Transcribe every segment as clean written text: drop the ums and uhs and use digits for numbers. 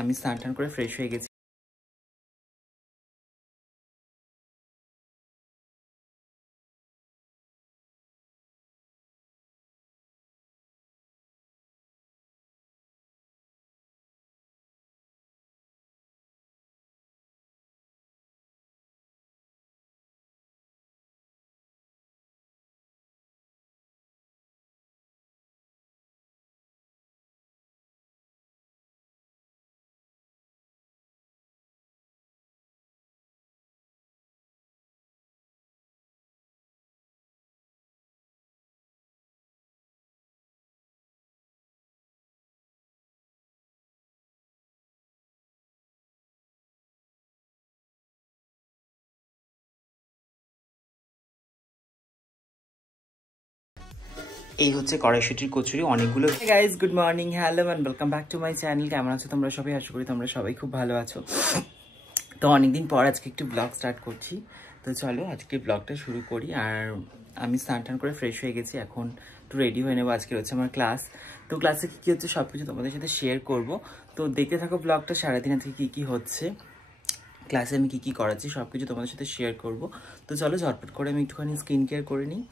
আমি স্নান টান করে ফ্রেশ হয়ে গেছি। এই হচ্ছে কড়াইশুটির কচুরি অনেকগুলো। Guys good morning, hello and welcome back to my channel. কেমন আছো তোমরা সবাই? আশা করি তোমরা সবাই খুব ভালো আছো। তো অনেকদিন পর আজকে একটু ব্লগ স্টার্ট করছি। তো চলো আজকে ব্লগটা শুরু করি। আর আমি স্নান টান করে ফ্রেশ হয়ে গেছি, এখন একটু রেডি হয়ে নেবো। আজকে হচ্ছে আমার ক্লাস। তো ক্লাসে কী কী হচ্ছে সব কিছু তোমাদের সাথে শেয়ার করব। তো দেখতে থাকো ব্লগটা, সারাদিন আজকে কী কী হচ্ছে, ক্লাসে আমি কী কী করাচ্ছি সব কিছু তোমাদের সাথে শেয়ার করব। তো চলো ঝটপট করে আমি একটুখানি স্কিন কেয়ার করে নিই।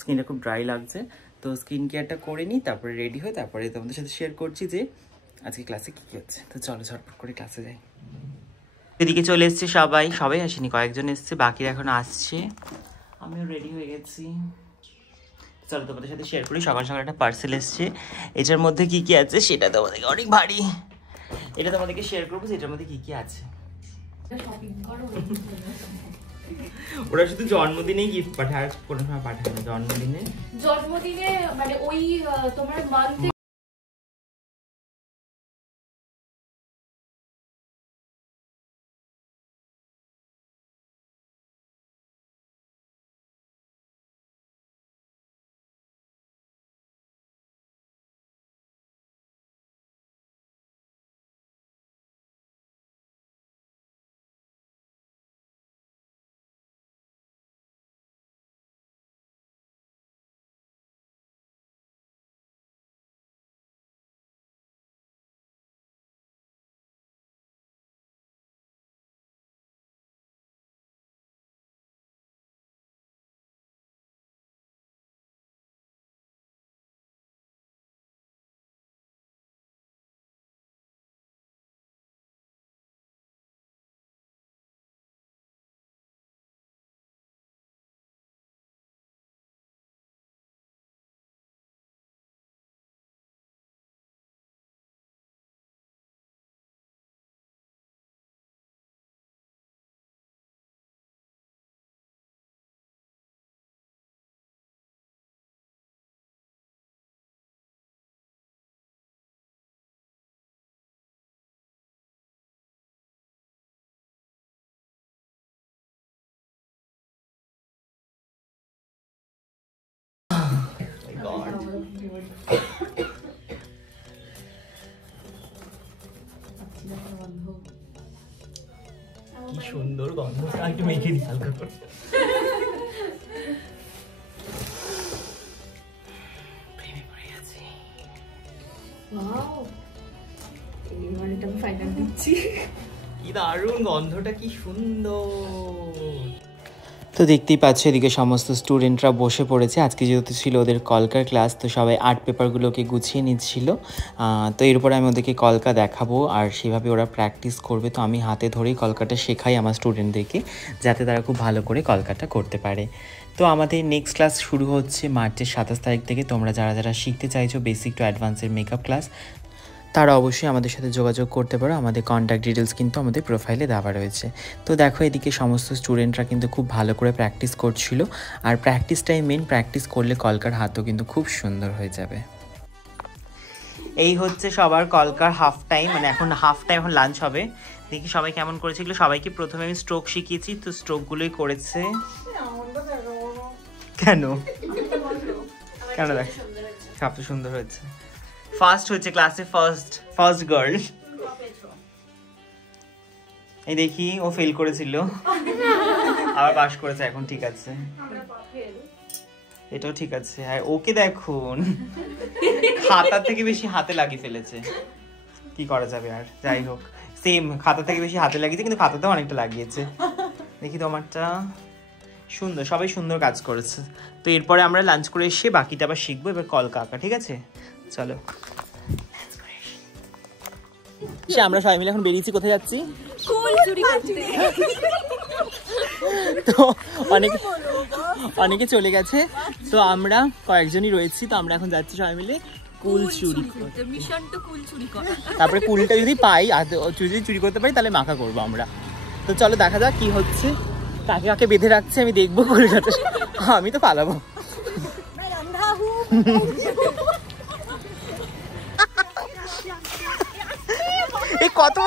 স্কিনটা খুব ড্রাই লাগছে, তো স্কিন কেয়ারটা করে নিই, তারপরে রেডি হয়ে তারপরে তোমাদের সাথে শেয়ার করছি যে আজকে ক্লাসে কী কী হচ্ছে। তো চলো ঝটপট করে ক্লাসে যাই। এদিকে চলে এসছে সবাই, সবাই আসেনি, কয়েকজন এসছে, বাকিরা এখন আসছে। আমিও রেডি হয়ে গেছি। চলো তোমাদের সাথে শেয়ার করি। সকাল সকাল একটা পার্সেল এসছে, এটার মধ্যে কী কী আছে সেটা তোমাদেরকে, অনেক ভারী, এটা তোমাদেরকে শেয়ার করবো যে এটার মধ্যে কী কী আছে। ওরা শুধু জন্মদিনেই গিফট পাঠায়, আর কোনো সময় পাঠায় না। জন্মদিনে মানে ওই তোমার মান্থ কি সুন্দর গন্ধ, একটু মেখে দিই হালকা করে। প্রেমে পড়ে গেছি। ওয়াও, এইবার এটা আমি ফাইনাল দিচ্ছি। কি দারুণ গন্ধটা, কি সুন্দর। তো দেখতেই পাচ্ছ এদিকে সমস্ত স্টুডেন্টরা বসে পড়েছে। আজকে যেহেতু ছিল ওদের কলকার ক্লাস, তো সবাই আর্ট পেপারগুলোকে গুছিয়ে নিচ্ছিল। তো এরপরে আমি ওদেরকে কলকা দেখাবো আর সেভাবে ওরা প্র্যাকটিস করবে। তো আমি হাতে ধরেই কলকাটা শেখাই আমার স্টুডেন্টদেরকে, যাতে তারা খুব ভালো করে কলকাটা করতে পারে। তো আমাদের নেক্সট ক্লাস শুরু হচ্ছে মার্চের 27 তারিখ থেকে। তোমরা যারা যারা শিখতে চাইছো বেসিক টু অ্যাডভান্সের মেকআপ ক্লাস, তারা অবশ্যই আমাদের সাথে যোগাযোগ করতে পারো। আমাদের কন্ট্যাক্ট ডিটেলস কিন্তু আমাদের প্রোফাইলে দেওয়া রয়েছে। তো দেখো এদিকে সমস্ত স্টুডেন্টরা কিন্তু খুব ভালো করে প্র্যাকটিস করছিল। আর প্র্যাকটিসটাই মেন, প্র্যাকটিস করলে কলকার হাতও কিন্তু খুব সুন্দর হয়ে যাবে। এই হচ্ছে সবার কলকার হাফ টাইম, মানে এখন হাফ টাইম, এখন লাঞ্চ হবে। দেখি সবাই কেমন করেছিল। সবাইকে প্রথমে আমি স্ট্রোক শিখিয়েছি, তো স্ট্রোকগুলোই করেছে। কেন কেন দেখ, সব তো সুন্দর হয়েছে। ফার্স্ট হচ্ছে ক্লাসে, ফার্স্ট গার্ল। এই দেখি ও ফেল করেছিল, আবার পাস করেছে, এখন ঠিক আছে, এটাও ঠিক আছে। আর ওকে দেখুন, খাতা থেকে বেশি হাতে লাগিয়ে ফেলেছে। কি করা যাবে আর, যাই হোক সেম খাতা থেকে বেশি হাতে লাগিয়েছে, কিন্তু খাতাতেও অনেকটা লাগিয়েছে। দেখি তোমারটা সুন্দর, সবাই সুন্দর কাজ করেছে। তো এরপরে আমরা লাঞ্চ করে এসে বাকিটা আবার শিখবো, এবার কলকা আঁকা, ঠিক আছে? চলো আমরা সবাই মিলে এখন বেরিয়েছি, কোথায় যাচ্ছি? তো অনেকে চলে গেছে, তো আমরা কয়েকজনই রয়েছি। তো আমরা এখন যাচ্ছি সবাই মিলে কুল চুরি করতে। তারপরে কুলটা যদি পাই, যদি চুরি করতে পারি তাহলে মাখা করবো আমরা। তো চলো দেখা যাক কি হচ্ছে, কাকে কাকে বেঁধে রাখছে আমি দেখবো কুলটাতে। আমি তো পালাবো। এই কত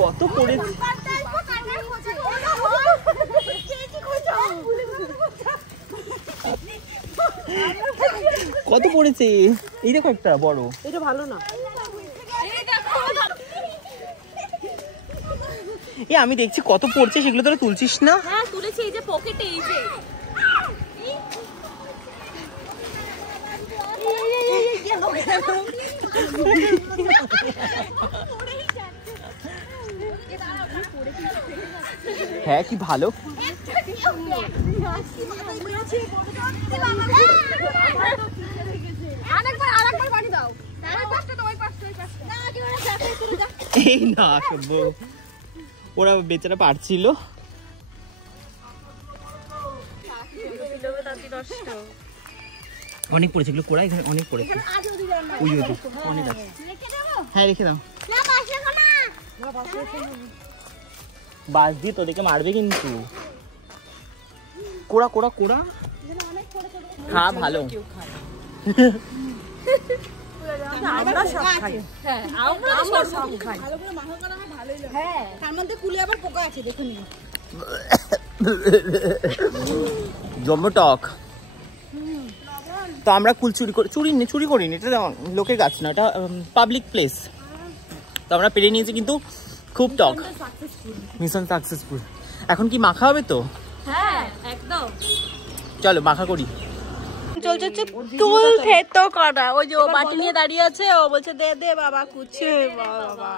কত পড়েছে, কত পড়েছে? এই দেখো একটা বড়, এটা ভালো না। এই আমি দেখছি কত পড়ছে, সেগুলো তোরা তুলছিস না? হ্যাঁ তুলেছি, এই যে পকেটে, এই যে হ্যাঁ কি ভালো। এই না সভ্য, ওরা বেচারা পারছিল। অনেক পড়েছে এগুলো, কোড়া এখানে অনেক পড়েছে। অনেক আছে, হ্যাঁ রেখে দাও। বাস দিয়ে তোদেরকে মারবে কিন্তু। কোড়া কোড়া কোড়া খা, ভালো। জম্বো টক। তো আমরা কুল চুরি করিনি, এটা লোকের গাছ না, এটা পাবলিক প্লেস। তো আমরা পেরে নিয়েছি, কিন্তু খুব টক, মিশন সাকসেসফুল। এখন কি মাখা হবে তো? হ্যাঁ একদম। চলো মাখা করি। চলছে তুল থেতো করা। ওই যে ও বাটি নিয়ে দাঁড়িয়ে আছে, ও বলছে দে দে বাবা কুচ্ছে বাবা।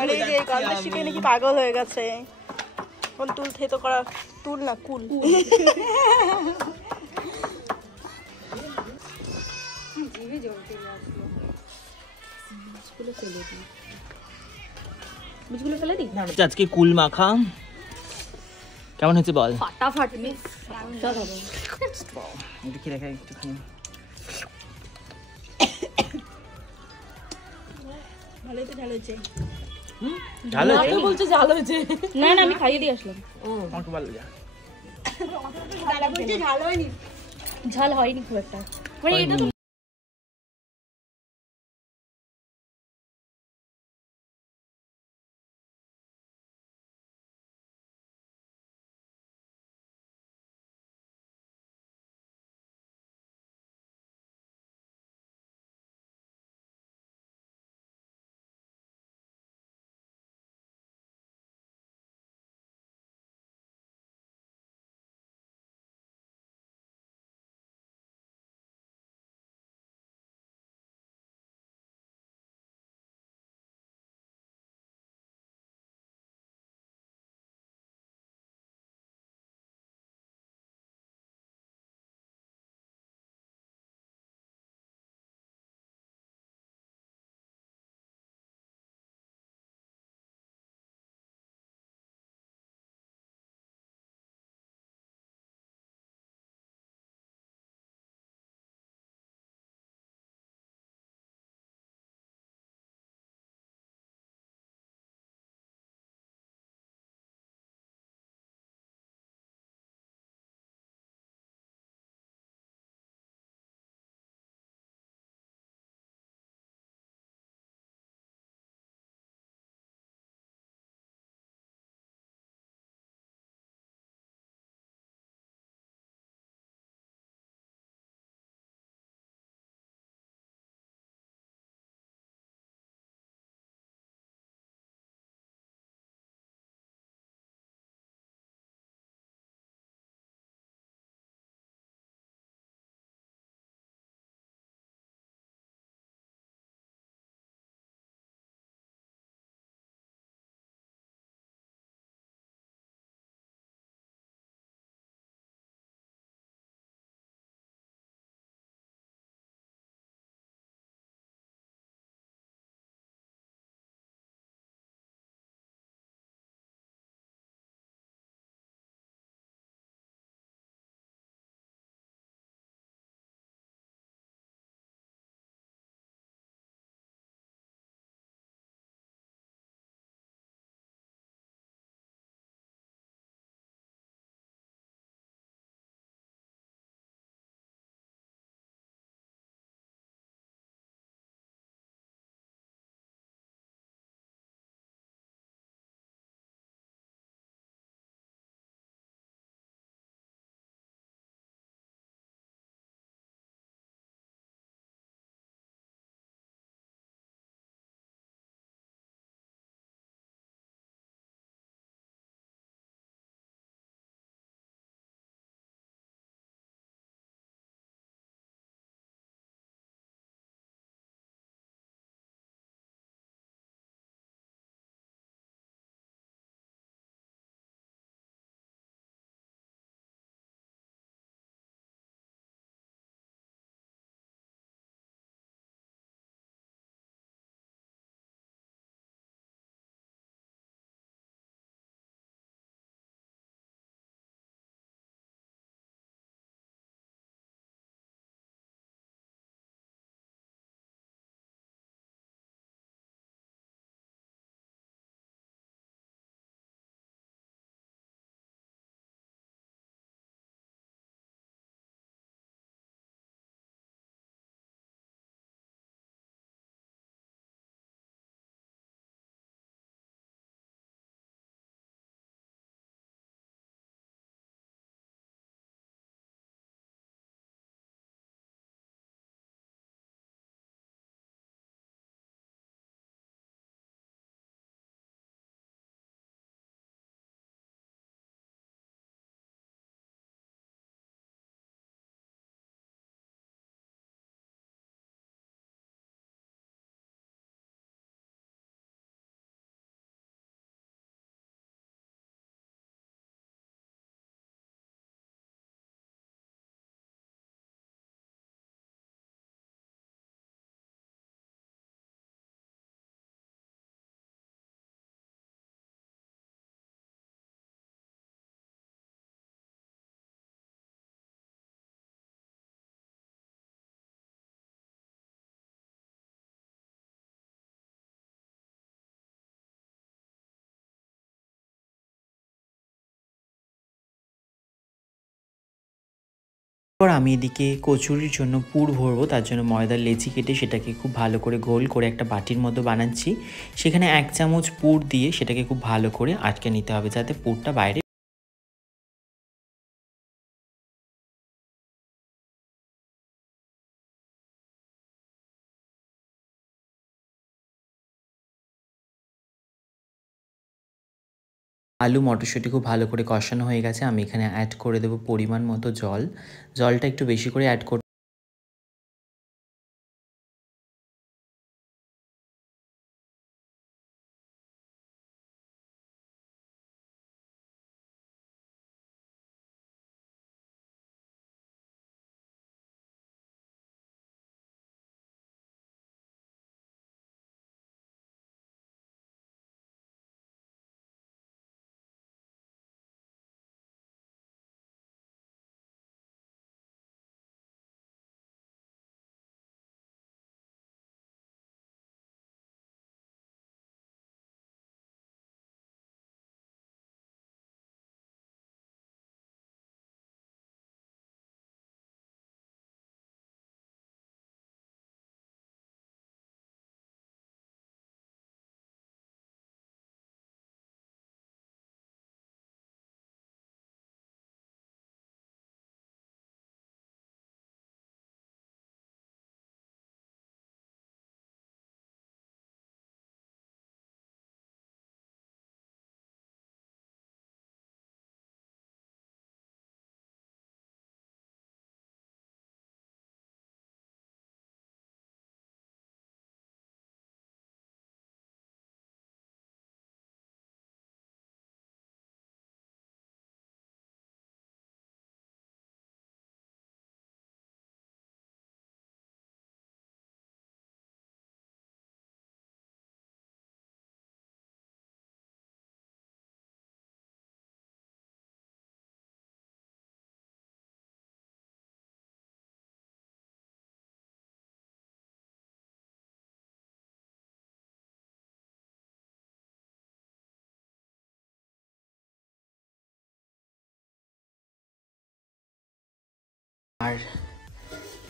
আরে যে গন্ধ শুকিয়ে নাকি পাগল হয়ে গেছে। কোন তুল থেতো করা, তুল না কুল। বীজগুলো ফেলে দিই। আজকে কুল মাখা কেমন হয়েছে বল? ফাটাফাটি দেখি রেখে একটুখানি। ভালোই তো ঝাল হয়েছে। ভালো হয়েছে? বলছে ঝাল হয়েছে। না না আমি খাইয়ে দিয়ে আসলাম। আমার খুব ভালো লাগে। ঝাল হয়নি খুব একটা, মানে এটা তো আমি এদিকে কচুরির জন্য পুর ভরবো, তার জন্য ময়দার লেচি কেটে সেটাকে খুব ভালো করে গোল করে একটা বাটির মতো বানাচ্ছি। সেখানে 1 চামচ পুর দিয়ে সেটাকে খুব ভালো করে আটকে নিতে হবে যাতে পুরটা বাইরে। আলু মটরশুঁটি খুব ভালো করে কষানো হয়ে গেছে। আমি এখানে অ্যাড করে দেবো পরিমাণ মতো জল। জলটা একটু বেশি করে অ্যাড করতে আর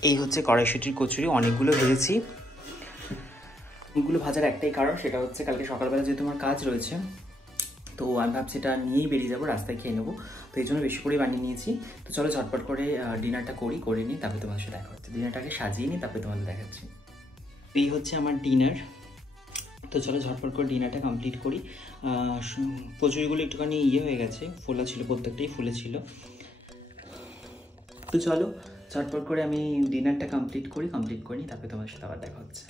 এই হচ্ছে কড়াইশুঁটির কচুরি। অনেকগুলো ভেজেছি। অনেকগুলো ভাজার একটাই কারণ, সেটা হচ্ছে কালকে সকালবেলা যেহেতু আমার কাজ রয়েছে, তো আমি ভাবছি এটা নিয়েই বেরিয়ে যাবো, রাস্তায় খেয়ে নেবো, তো এই জন্য বেশি করেই বানিয়ে নিয়েছি। তো চলো ঝটপট করে ডিনারটা করে নিই, তারপরে তোমাদের সাথে দেখা হচ্ছে। ডিনারটাকে সাজিয়ে নিই, তারপরে তোমাদের দেখাচ্ছি। এই হচ্ছে আমার ডিনার। তো চলো ঝটপট করে ডিনারটা কমপ্লিট করি। কচুরিগুলো একটুখানি হয়ে গেছে, ফোলা ছিল, প্রত্যেকটাই ফুলে ছিল। তো চলো ঝটপট করে আমি ডিনারটা কমপ্লিট করে নিই, তারপরে তোমাদের সাথে আবার দেখা হচ্ছে।